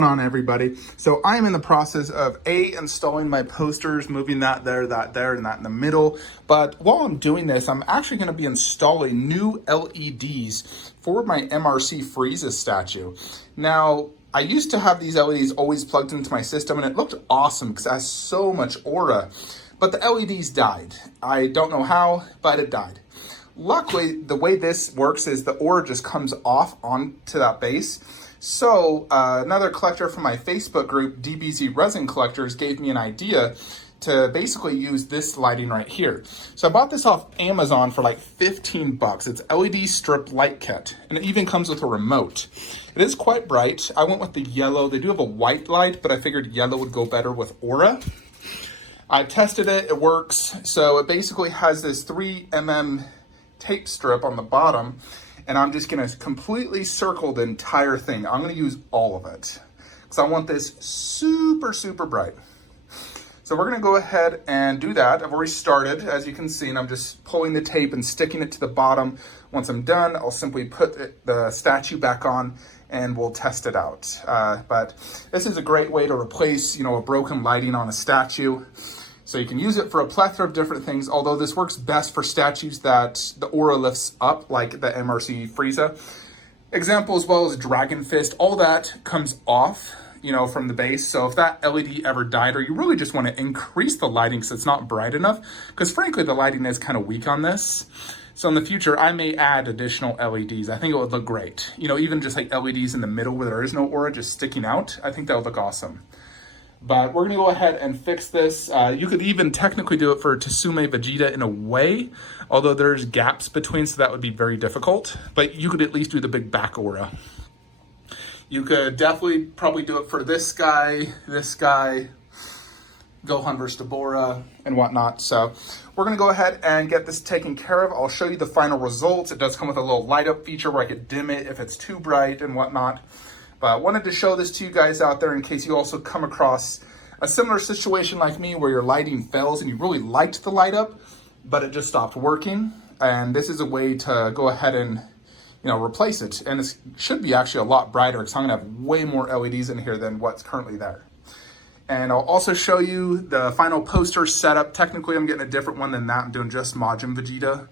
On everybody. So I am in the process of installing my posters, moving that there, and that in the middle. But while I'm doing this, I'm actually going to be installing new LEDs for my MRC Frieza statue. Now, I used to have these LEDs always plugged into my system and it looked awesome because it has so much aura, but the LEDs died. I don't know how, but it died. Luckily, the way this works is the aura just comes off onto that base. So another collector from my Facebook group, DBZ Resin Collectors, gave me an idea to basically use this lighting right here. So I bought this off Amazon for like 15 bucks. It's LED strip light kit, and it even comes with a remote. It is quite bright. I went with the yellow. They do have a white light, but I figured yellow would go better with aura. I tested it, it works. So it basically has this 3mm tape strip on the bottom, and I'm just gonna completely circle the entire thing. I'm gonna use all of it because I want this super, super bright. So we're gonna go ahead and do that. I've already started, as you can see, and I'm just pulling the tape and sticking it to the bottom. Once I'm done, I'll simply put the statue back on and we'll test it out. But this is a great way to replace, a broken lighting on a statue. So you can use it for a plethora of different things, although this works best for statues that the aura lifts up, like the MRC Frieza. Example as well as Dragon Fist, all that comes off, from the base. So if that LED ever died, or you really just want to increase the lighting so it's not bright enough, because frankly, the lighting is kind of weak on this. So in the future, I may add additional LEDs. I think it would look great. Even just like LEDs in the middle where there is no aura just sticking out. I think that would look awesome. But we're gonna go ahead and fix this. You could even technically do it for Tsume Vegeta in a way, although there's gaps between, so that would be very difficult. But you could at least do the big back aura. You could definitely probably do it for this guy, Gohan versus Dabura, and whatnot. So we're gonna go ahead and get this taken care of. I'll show you the final results. It does come with a little light up feature where I could dim it if it's too bright and whatnot. But I wanted to show this to you guys out there in case you also come across a similar situation like me where your lighting fails and you really liked the light up, but it just stopped working. And this is a way to go ahead and, replace it. And it should be actually a lot brighter because I'm gonna have way more LEDs in here than what's currently there. And I'll also show you the final poster setup. Technically, I'm getting a different one than that. I'm doing just Majin Vegeta,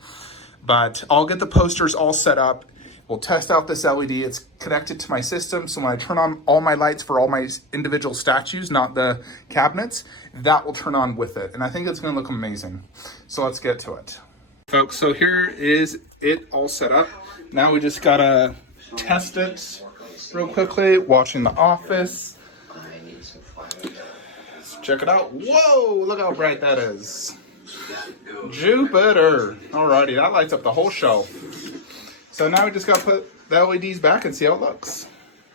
but I'll get the posters all set up. We'll test out this LED. It's connected to my system, so when I turn on all my lights for all my individual statues, not the cabinets, that will turn on with it. And I think it's gonna look amazing. So let's get to it. Folks, so here is it all set up. Now we just gotta test it real quickly, watching The Office. Let's check it out. Whoa, look how bright that is. Jupiter. Alrighty, that lights up the whole shelf. So now we just gotta put the LEDs back and see how it looks.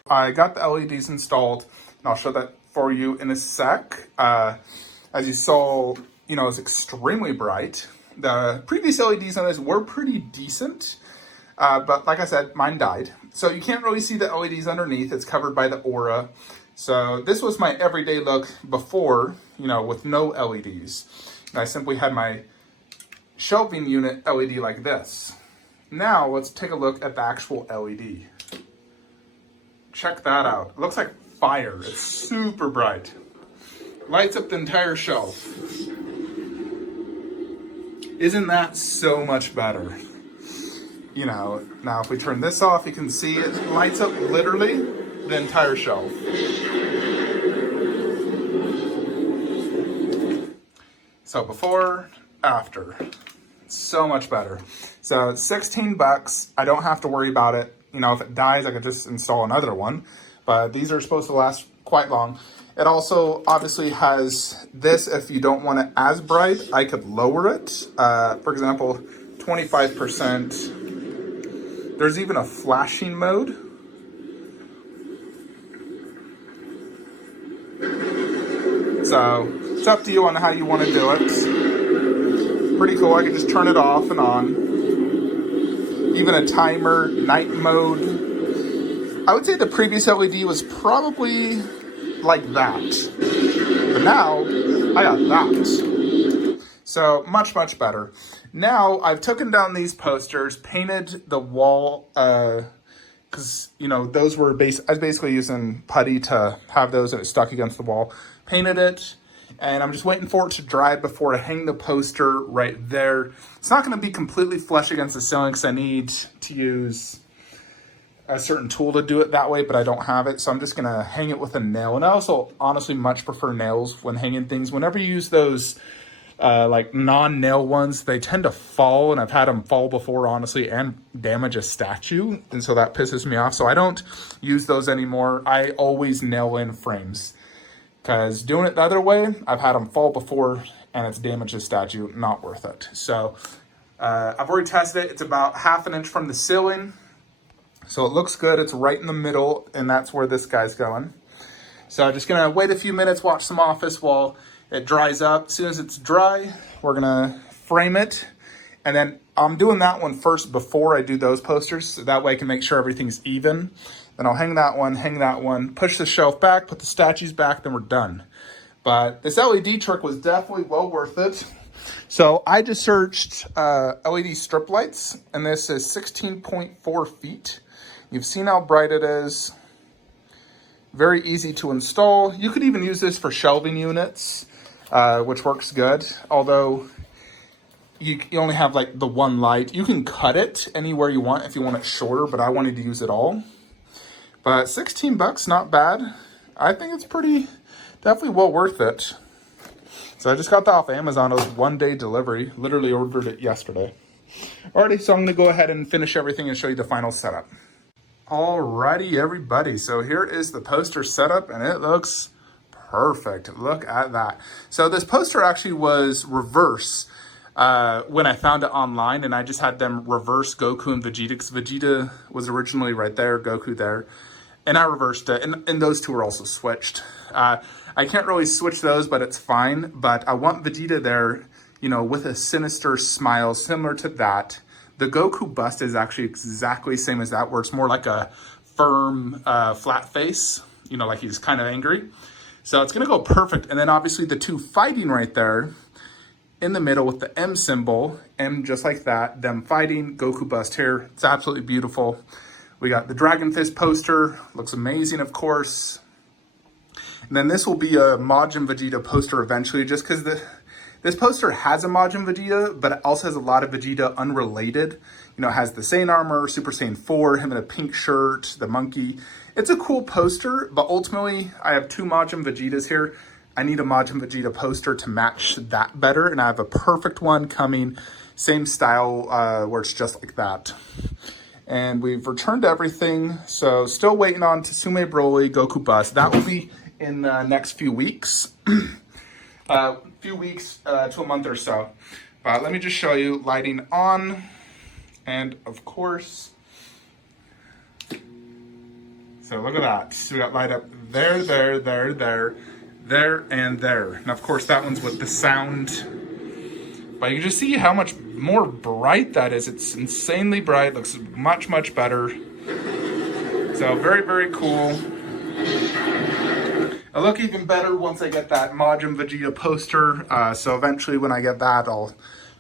I got the LEDs installed, and I'll show that for you in a sec. As you saw, it's extremely bright. The previous LEDs on this were pretty decent, but like I said, mine died. So you can't really see the LEDs underneath. It's covered by the aura. So this was my everyday look before, with no LEDs. And I simply had my shelving unit LED like this. Now let's take a look at the actual LED. Check that out. It looks like fire. It's super bright. Lights up the entire shelf. Isn't that so much better? Now if we turn this off, you can see it lights up literally the entire shelf. So before, after. So much better. So 16 bucks. I don't have to worry about it. If it dies, I could just install another one. But these are supposed to last quite long. It also obviously has this. If you don't want it as bright, I could lower it. For example, 25%. There's even a flashing mode. So it's up to you on how you want to do it. Pretty cool. I can just turn it off and on. Even a timer, night mode. I would say the previous LED was probably like that. But now, I got that. So much, much better. Now, I've taken down these posters, painted the wall because, you know, those were I was basically using putty to have those and it stuck against the wall. Painted it, and I'm just waiting for it to dry before I hang the poster right there. It's not going to be completely flush against the ceiling because I need to use a certain tool to do it that way, but I don't have it, so I'm just going to hang it with a nail. And I also honestly much prefer nails when hanging things. Whenever you use those like non-nail ones, they tend to fall, and I've had them fall before, honestly, and damage a statue, and so that pisses me off. So I don't use those anymore. I always nail in frames, because doing it the other way, I've had them fall before, and it's damaged the statue. Not worth it. So I've already tested it. It's about 1/2 inch from the ceiling, so it looks good. It's right in the middle, and that's where this guy's going. So I'm just gonna wait a few minutes, watch some Office while it dries up. As soon as it's dry, we're gonna frame it. And then I'm doing that one first before I do those posters, so that way I can make sure everything's even. Then I'll hang that one, push the shelf back, put the statues back, then we're done. But this LED trick was definitely well worth it. So I just searched LED strip lights, and this is 16.4 feet. You've seen how bright it is. Very easy to install. You could even use this for shelving units, which works good. Although you only have like the one light. You can cut it anywhere you want if you want it shorter, but I wanted to use it all. But 16 bucks, not bad. I think it's definitely well worth it. So I just got that off Amazon. It was 1-day delivery. Literally ordered it yesterday. Alrighty, so I'm gonna go ahead and finish everything and show you the final setup. Alrighty, everybody. So here is the poster setup, and it looks perfect. Look at that. So this poster actually was reverse when I found it online, and I just had them reverse Goku and Vegeta, because Vegeta was originally right there, Goku there, and I reversed it, and those two are also switched. I can't really switch those, but it's fine. But I want Vegeta there, you know, with a sinister smile similar to that. The Goku bust is actually exactly the same as that, where it's more like a firm, flat face, you know, like he's kind of angry. So it's going to go perfect. And then obviously the two fighting right there in the middle with the M symbol, M just like that, them fighting, Goku bust here. It's absolutely beautiful. We got the Dragon Fist poster, looks amazing, of course. And then this will be a Majin Vegeta poster eventually, just because this poster has a Majin Vegeta, but it also has a lot of Vegeta unrelated. You know, it has the Saiyan armor, Super Saiyan 4, him in a pink shirt, the monkey. It's a cool poster, but ultimately I have two Majin Vegetas here. I need a Majin Vegeta poster to match that better, and I have a perfect one coming, same style, where it's just like that. And we've returned everything, so still waiting on Tsume Broly, Goku Bust. That will be in the next few weeks. Few weeks to a month or so. But let me just show you lighting on, and of course, so look at that. So we got light up there, there, there, there, there, and there. And of course that one's with the sound. But you can just see how much more bright that is. It's insanely bright, looks much, much better. So very, very cool. It'll look even better once I get that Majin Vegeta poster. So eventually when I get that, I'll,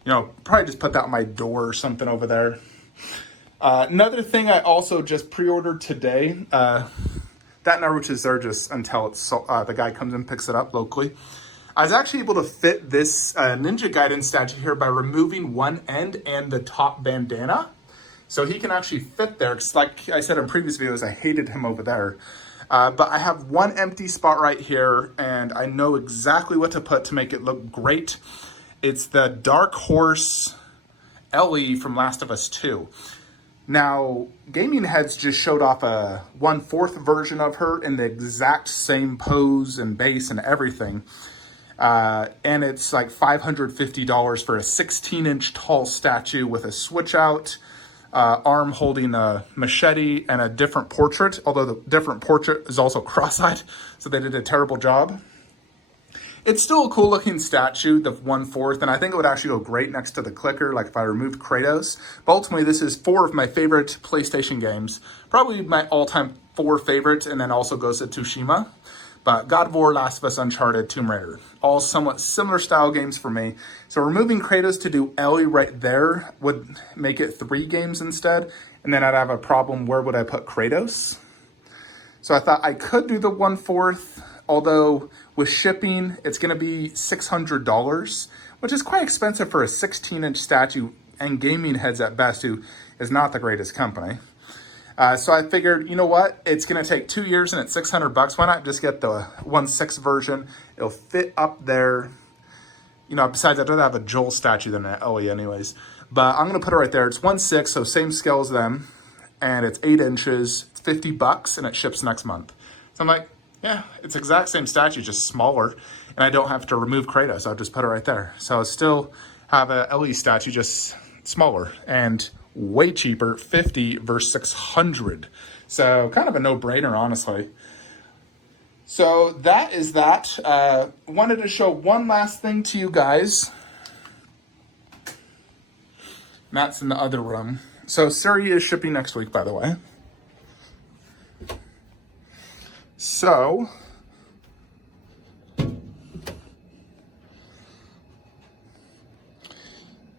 you know, probably just put that on my door or something over there. Another thing I also just pre-ordered today, that Naruto is there just until it's the guy comes and picks it up locally. I was actually able to fit this Ninja Gaiden statue here by removing one end and the top bandana. So he can actually fit there, because like I said in previous videos, I hated him over there. But I have one empty spot right here, and I know exactly what to put to make it look great. It's the Dark Horse Ellie from Last of Us 2. Now, Gaming Heads just showed off a 1/4 version of her in the exact same pose and base and everything. And it's like $550 for a 16-inch tall statue with a switch out, arm holding a machete, and a different portrait, although the different portrait is also cross-eyed, so they did a terrible job. It's still a cool looking statue, the 1/4, and I think it would actually go great next to the clicker, like if I removed Kratos. But ultimately, this is 4 of my favorite PlayStation games, probably my all-time 4 favorites, and then also Ghost of Tsushima. But God of War, Last of Us, Uncharted, Tomb Raider, all somewhat similar style games for me. So removing Kratos to do Ellie right there would make it 3 games instead. and then I'd have a problem, where would I put Kratos? So I thought I could do the 1/4, although with shipping, it's gonna be $600, which is quite expensive for a 16-inch statue and Gaming Heads at best, who is not the greatest company. So I figured, you know what? It's gonna take 2 years and it's $600. Why not just get the 1/6 version? It'll fit up there. You know, besides I'd rather have a Joel statue than an Ellie anyways. But I'm gonna put it right there. It's 1/6, so same scale as them. And it's 8 inches, it's $50, and it ships next month. So I'm like, yeah, it's exact same statue, just smaller. And I don't have to remove Kratos, I'll just put it right there. So I still have a Ellie statue, just smaller and way cheaper, 50 versus 600. So kind of a no-brainer, honestly. So that is that. Wanted to show one last thing to you guys. Matt's in the other room. So Siri is shipping next week, by the way. So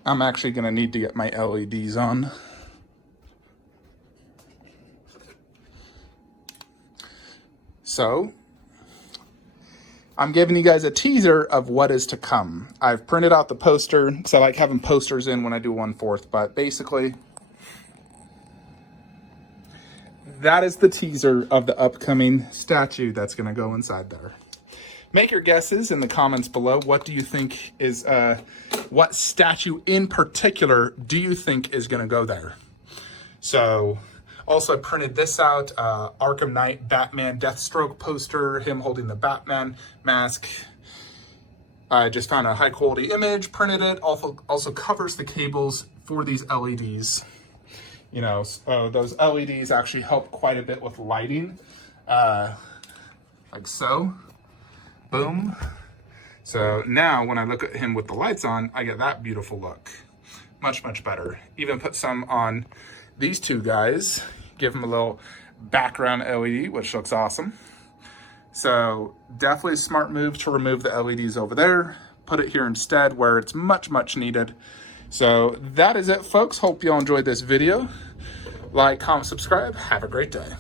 I'm actually going to need to get my LEDs on. So I'm giving you guys a teaser of what is to come. I've printed out the poster, because I like having posters in when I do 1/4, but basically that is the teaser of the upcoming statue that's going to go inside there. Make your guesses in the comments below. What do you think is, what statue in particular do you think is going to go there? So, also I printed this out, Arkham Knight Batman Deathstroke poster, him holding the Batman mask. I just found a high quality image, printed it, also covers the cables for these LEDs. You know, those LEDs actually help quite a bit with lighting, like so. Boom. So now when I look at him with the lights on, I get that beautiful look. Much, much better. Even put some on these two guys, give them a little background LED, which looks awesome. So definitely a smart move to remove the LEDs over there, put it here instead where it's much, much needed. So that is it, folks. Hope you all enjoyed this video. Like, comment, subscribe. Have a great day.